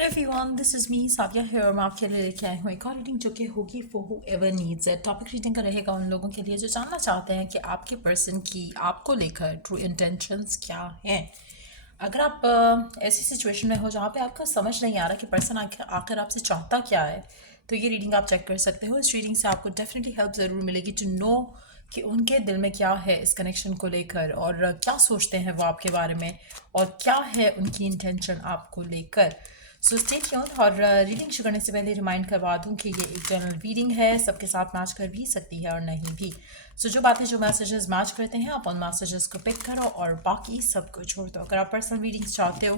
Hello everyone, this is me Savia है और मैं आपके लिए लेके आई हूँ एक और रीडिंग जो कि होगी for who ever needs it. Topic reading का रहेगा उन लोगों के लिए जो जानना चाहते हैं कि आपके पर्सन की आपको लेकर ट्रू इंटेंशंस क्या हैं। अगर आप ऐसी सिचुएशन में हो जहाँ पे आपको समझ नहीं आ रहा कि पर्सन आखिर आपसे चाहता क्या है, तो ये रीडिंग आप चेक कर सकते हो। इस रीडिंग से आपको डेफिनेटली हेल्प ज़रूर मिलेगी टू नो कि उनके दिल में क्या है इस कनेक्शन को लेकर और क्या सोचते हैं वो आपके बारे में और क्या है उनकी इंटेंशन आपको लेकर। So stay tuned. और रीडिंग शुरू करने से पहले रिमाइंड करवा दूं कि ये एक जनरल रीडिंग है, सबके साथ मैच कर भी सकती है और नहीं भी। सो जो बातें जो मैसेजेस मैच करते हैं आप उन मैसेजेस को पिक करो और बाकी सब को छोड़ दो। अगर आप पर्सनल रीडिंग्स चाहते हो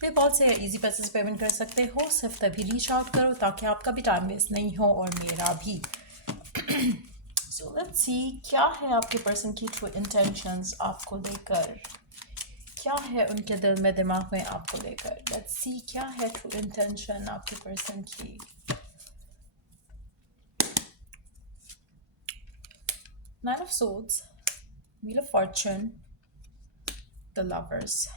पेपॉल से इजी पैसे पेमेंट कर सकते हो, सिर्फ तभी रीच आउट करो ताकि आपका भी टाइम वेस्ट नहीं हो और मेरा भी। सो लेट्स सी क्या है आपके पर्सन की ट्रू इंटेंशंस आपको लेकर, क्या है उनके दिल में दिमाग में आपको लेकर। लेट्स सी क्या है ट्रू इंटेंशन आपके पर्सन की। Nine of swords, wheel of Fortune, the lovers.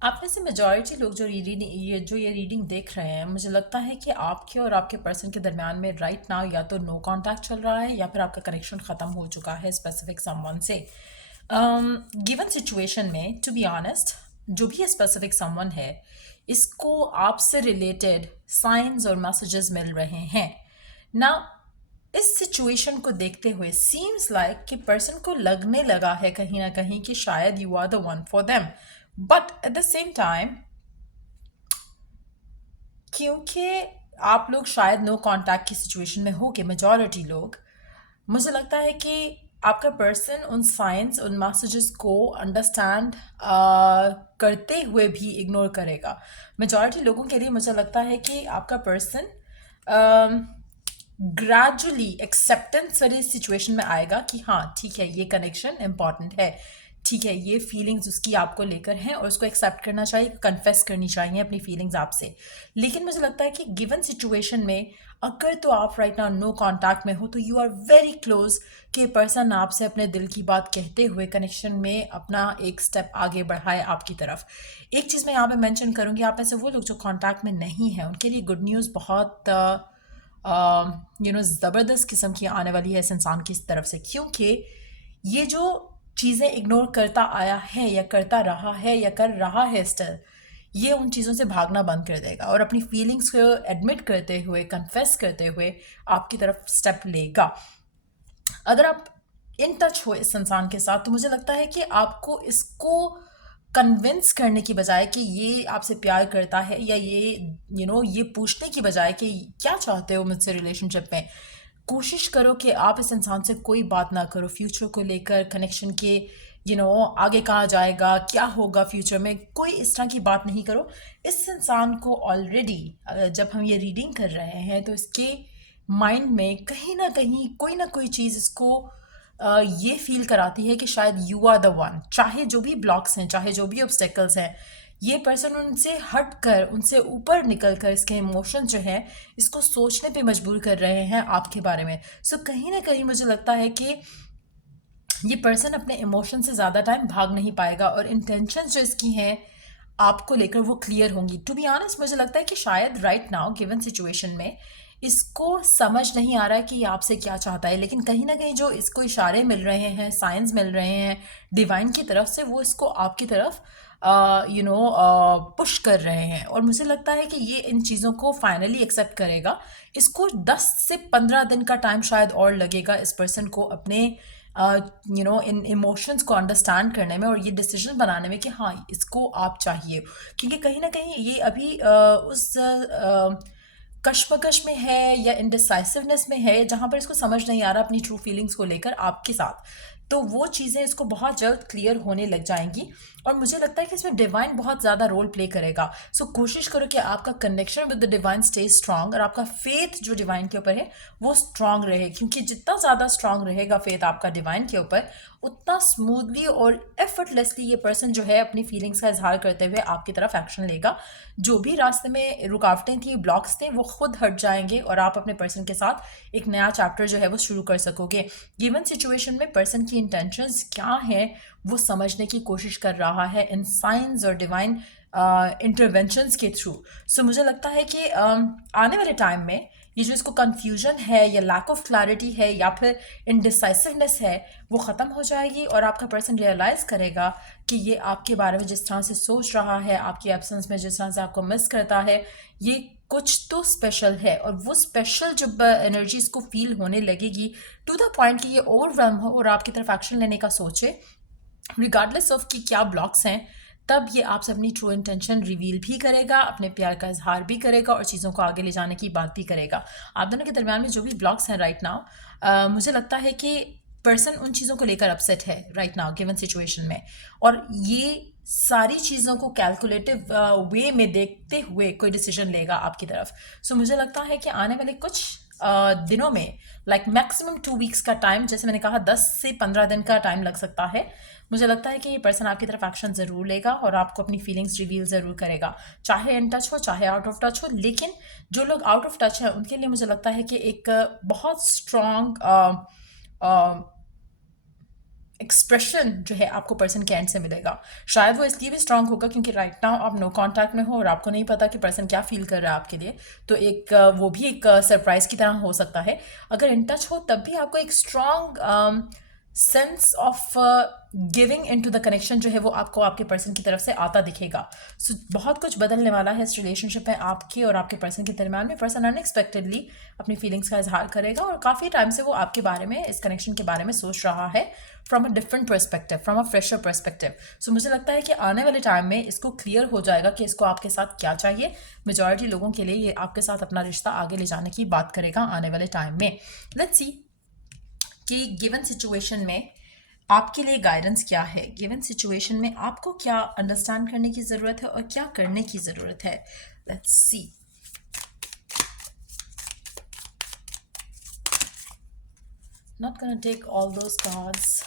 आप में से मेजॉरिटी लोग जो ये रीडिंग देख रहे हैं, मुझे लगता है कि आपके और आपके पर्सन के दरमियान में राइट नाउ या तो नो कांटेक्ट चल रहा है या फिर आपका कनेक्शन ख़त्म हो चुका है स्पेसिफिक समवन से। गिवन सिचुएशन में टू बी ऑनेस्ट, जो भी स्पेसिफिक समवन है इसको आपसे रिलेटेड साइंस और मैसेजेस मिल रहे हैं ना। इस सिचुएशन को देखते हुए सीम्स लाइक कि पर्सन को लगने लगा है कहीं ना कहीं कि शायद you are the one for them, but at the same time क्योंकि आप लोग शायद नो कांटेक्ट की सिचुएशन में हो के मेजॉरिटी लोग, मुझे लगता है कि आपका पर्सन उन साइंस उन मैसेजेस को अंडरस्टैंड करते हुए भी इग्नोर करेगा। मेजॉरिटी लोगों के लिए मुझे लगता है कि आपका पर्सन ग्रेजुअली एक्सेप्टेंस वाली सिचुएशन में आएगा कि हाँ ठीक है, ये कनेक्शन इंपॉर्टेंट है, ठीक है ये फीलिंग्स उसकी आपको लेकर हैं और उसको एक्सेप्ट करना चाहिए, कन्फेस करनी चाहिए अपनी फीलिंग्स आपसे। लेकिन मुझे लगता है कि गिवन सिचुएशन में अगर तो आप राइट नाउ नो कांटेक्ट में हो तो यू आर वेरी क्लोज कि पर्सन आपसे अपने दिल की बात कहते हुए कनेक्शन में अपना एक स्टेप आगे बढ़ाए आपकी तरफ। एक चीज़ मैं यहाँ पे मेंशन करूँगी, आप ऐसे वो लोग जो कांटेक्ट में नहीं हैं उनके लिए गुड न्यूज़ बहुत ज़बरदस्त किस्म की आने वाली है इस इंसान की तरफ से, क्योंकि ये जो चीज़ें इग्नोर करता आया है या करता रहा है या कर रहा है स्टिल, ये उन चीज़ों से भागना बंद कर देगा और अपनी फीलिंग्स को एडमिट करते हुए कन्फेस करते हुए आपकी तरफ स्टेप लेगा। अगर आप इन टच हो इस इंसान के साथ तो मुझे लगता है कि आपको इसको कन्विंस करने की बजाय कि ये आपसे प्यार करता है या ये पूछने की बजाय कि क्या चाहते हो मुझसे रिलेशनशिप में, कोशिश करो कि आप इस इंसान से कोई बात ना करो फ्यूचर को लेकर, कनेक्शन के आगे कहाँ जाएगा क्या होगा फ्यूचर में, कोई इस तरह की बात नहीं करो। इस इंसान को ऑलरेडी जब हम ये रीडिंग कर रहे हैं तो इसके माइंड में कहीं ना कोई चीज़ इसको ये फील कराती है कि शायद यू आर द वन। चाहे जो भी ब्लॉक्स हैं, चाहे जो भी ऑब्स्टेकल्स हैं, ये पर्सन उनसे हट कर, उनसे ऊपर निकल कर इसके इमोशन जो हैं इसको सोचने पे मजबूर कर रहे हैं आपके बारे में। सो कहीं ना कहीं मुझे लगता है कि ये पर्सन अपने इमोशन से ज़्यादा टाइम भाग नहीं पाएगा और इंटेंशन जो इसकी हैं आपको लेकर वो क्लियर होंगी। टू बी ऑनेस्ट मुझे लगता है कि शायद राइट नाउ गिवन सिचुएशन में इसको समझ नहीं आ रहा है कि ये आपसे क्या चाहता है, लेकिन कहीं ना कहीं जो इसको इशारे मिल रहे हैं, साइंस मिल रहे हैं डिवाइन की तरफ से, वो इसको आपकी तरफ पुश कर रहे हैं और मुझे लगता है कि ये इन चीज़ों को फाइनली एक्सेप्ट करेगा। इसको 10 से 15 दिन का टाइम शायद और लगेगा इस पर्सन को अपने इन इमोशंस को अंडरस्टैंड करने में और ये डिसीजन बनाने में कि हाँ इसको आप चाहिए, क्योंकि कहीं ना कहीं ये अभी उस कश्मकश में है या इनडिसाइसिवनेस में है जहाँ पर इसको समझ नहीं आ रहा अपनी ट्रू फीलिंग्स को लेकर आपके साथ। तो वो चीज़ें इसको बहुत जल्द क्लियर होने लग जाएंगी और मुझे लगता है कि इसमें डिवाइन बहुत ज़्यादा रोल प्ले करेगा। सो कोशिश करो कि आपका connection with the divine stay strong और आपका फेथ जो डिवाइन के ऊपर है वो स्ट्रांग रहे, क्योंकि जितना ज़्यादा स्ट्रांग रहेगा फेथ आपका डिवाइन के ऊपर उतना स्मूथली और एफर्टलेसली ये पर्सन जो है अपनी फीलिंग्स का इजहार करते हुए आपकी तरफ एक्शन लेगा। जो भी रास्ते में रुकावटें थी, ब्लॉक्स थे, वो खुद हट जाएंगे और आप अपने पर्सन के साथ एक नया चैप्टर जो है वो शुरू कर सकोगे। गिवन सिचुएशन में पर्सन की इंटेंशंस क्या हैं वो समझने की कोशिश कर रहा है इन साइंस और डिवाइन इंटरवेंशंस के थ्रू। सो मुझे लगता है कि आने वाले टाइम में ये जो इसको कंफ्यूजन है या लैक ऑफ क्लैरिटी है या फिर इनडिसाइसिवनेस है वो ख़त्म हो जाएगी और आपका पर्सन रियलाइज़ करेगा कि ये आपके बारे में जिस तरह से सोच रहा है, आपकी एब्सेंस में जिस तरह से आपको मिस करता है, ये कुछ तो स्पेशल है। और वो स्पेशल जब एनर्जी इसको फील होने लगेगी टू द पॉइंट कि ये ओवरवेल्म हो और आपकी तरफ एक्शन लेने का सोचे, रिगार्डलेस ऑफ कि क्या ब्लॉक्स हैं, तब ये आपसे अपनी ट्रू इंटेंशन रिवील भी करेगा, अपने प्यार का इजहार भी करेगा और चीज़ों को आगे ले जाने की बात भी करेगा। आप दोनों के दरमियान में जो भी ब्लॉक्स हैं राइट नाउ, मुझे लगता है कि पर्सन उन चीज़ों को लेकर अपसेट है राइट नाउ गिवन सिचुएशन में, और ये सारी चीज़ों को कैलकुलेटिव वे में देखते हुए कोई डिसीजन लेगा आपकी तरफ। सो मुझे लगता है कि आने वाले कुछ दिनों में, लाइक मैक्सिमम 2 वीक्स का टाइम, जैसे मैंने कहा 10 से 15 दिन का टाइम लग सकता है, मुझे लगता है कि ये पर्सन आपकी तरफ एक्शन ज़रूर लेगा और आपको अपनी फीलिंग्स रिवील ज़रूर करेगा, चाहे इन टच हो चाहे आउट ऑफ टच हो। लेकिन जो लोग आउट ऑफ टच हैं उनके लिए मुझे लगता है कि एक बहुत स्ट्रॉन्ग एक्सप्रेशन जो है आपको पर्सन के एंड से मिलेगा। शायद वो इसलिए भी स्ट्रांग होगा क्योंकि राइट नाउ आप नो कांटेक्ट में हो और आपको नहीं पता कि पर्सन क्या फील कर रहा है आपके लिए, तो एक वो भी एक सरप्राइज की तरह हो सकता है। अगर इन टच हो तब भी आपको एक strong sense of giving in to the connection जो है वो आपको आपके पर्सन की तरफ से आता दिखेगा। सो बहुत कुछ बदलने वाला है इस रिलेशनशिप में आपके और आपके पर्सन के दरमियान में। पर्सन अनएक्सपेक्टेडली अपनी फीलिंग्स का इजहार करेगा और काफ़ी टाइम से वो आपके बारे में, इस कनेक्शन के बारे में सोच रहा है from a different perspective, from a fresher perspective. So मुझे लगता है कि आने वाले टाइम में इसको क्लियर हो जाएगा कि इसको आपके साथ क्या चाहिए। मेजॉरिटी लोगों के लिए ये आपके साथ अपना रिश्ता आगे ले जाने की बात करेगा आने वाले टाइम में। लेट्स सी कि गिवन सिचुएशन में आपके लिए गाइडेंस क्या है, गिवन सिचुएशन में आपको क्या अंडरस्टैंड करने की ज़रूरत है और क्या करने की ज़रूरत है। Let's see. Not gonna take all those cards.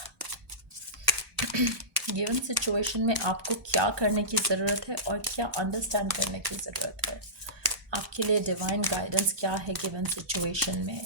Given situation में आपको क्या करने की ज़रूरत है और क्या अंडरस्टैंड करने की ज़रूरत है। आपके लिए डिवाइन गाइडेंस क्या है गिवन सिचुएशन में।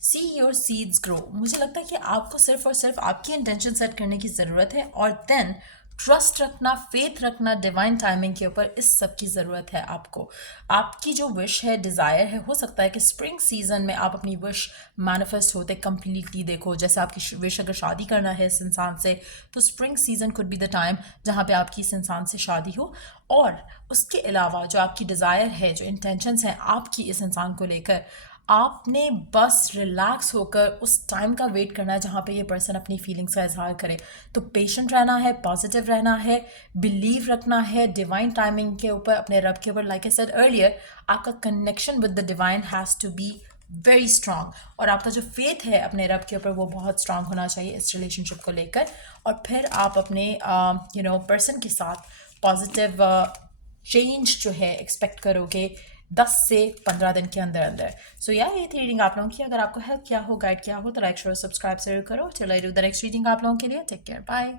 See your seeds grow. मुझे लगता है कि आपको सिर्फ और सिर्फ आपकी इंटेंशन सेट करने की ज़रूरत है और देन ट्रस्ट रखना, फेथ रखना डिवाइन टाइमिंग के ऊपर, इस सब की ज़रूरत है आपको। आपकी जो विश है, डिज़ायर है, हो सकता है कि स्प्रिंग सीजन में आप अपनी विश मैनिफेस्ट होते कंप्लीटली देखो। जैसे आपकी विश अगर शादी करना है इस इंसान से, तो spring season could be the time जहाँ पे आपकी इस इंसान से शादी हो। और उसके अलावा जो आपकी डिज़ायर है, जो इंटेंशंस हैं आपकी इस इंसान को लेकर, आपने बस रिलैक्स होकर उस टाइम का वेट करना है जहाँ पे ये पर्सन अपनी फीलिंग्स का इजहार करे। तो पेशेंट रहना है, पॉजिटिव रहना है, बिलीव रखना है डिवाइन टाइमिंग के ऊपर, अपने रब के ऊपर। लाइक आई सेड अर्लियर, आपका connection with the divine has to be very strong और आपका जो फेथ है अपने रब के ऊपर वो बहुत स्ट्रांग होना चाहिए इस रिलेशनशिप को लेकर। और फिर आप अपने पर्सन के साथ पॉजिटिव चेंज जो है एक्सपेक्ट करोगे 10 से 15 दिन के अंदर अंदर। सो या ये थी रीडिंग आप लोगों की। अगर आपको हेल्प किया हो, गाइड किया हो, तो लाइक शेयर सब्सक्राइब जरूर करो। चलो I do the next reading आप लोगों के लिए। Take care, bye.